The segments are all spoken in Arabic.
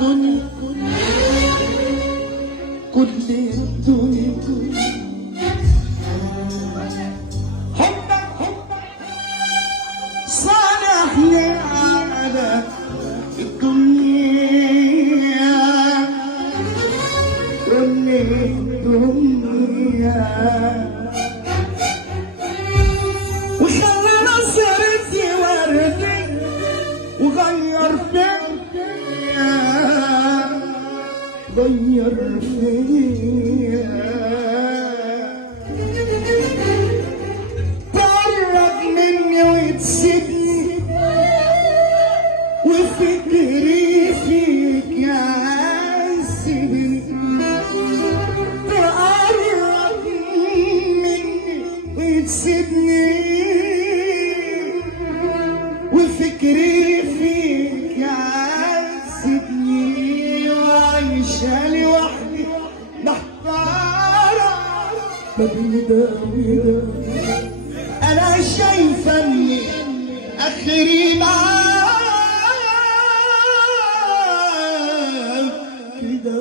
الدنيا كل الدنيا حبك صالحني على الدنيا كل الدنيا وخلى نظرتي وردي وغير فيا غير فيا قرب مني وتسيبني وفكري فيك يعذبني تقرب مني وتسيبني وفكري فيك يعذبني وعايشة لوحدي محتارة بدا أنا شايفة إني آخري معاك كده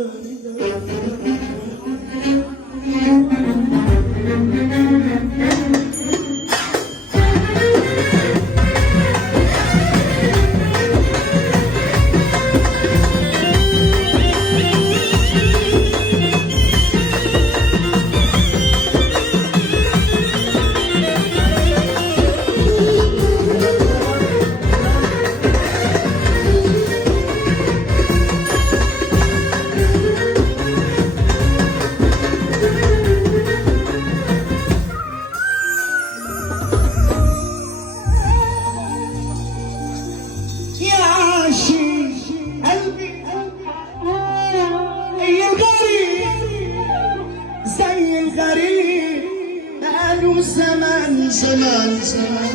زمان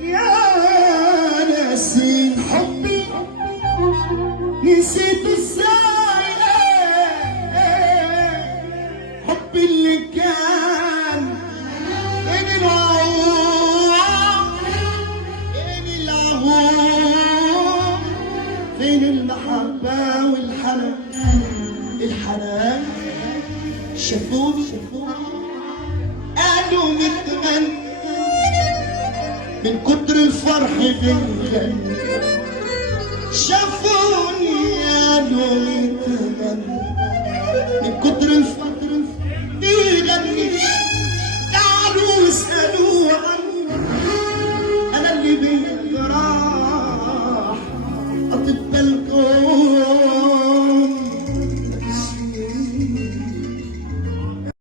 يا ناسين حبي نسيت ازاي حبي اللي كان بين العوام بين العوام بين المحبة والحنان الحنان شافوني قالوا نتمنى من كتر الفرح بنغني شافوني قالوا نتمنى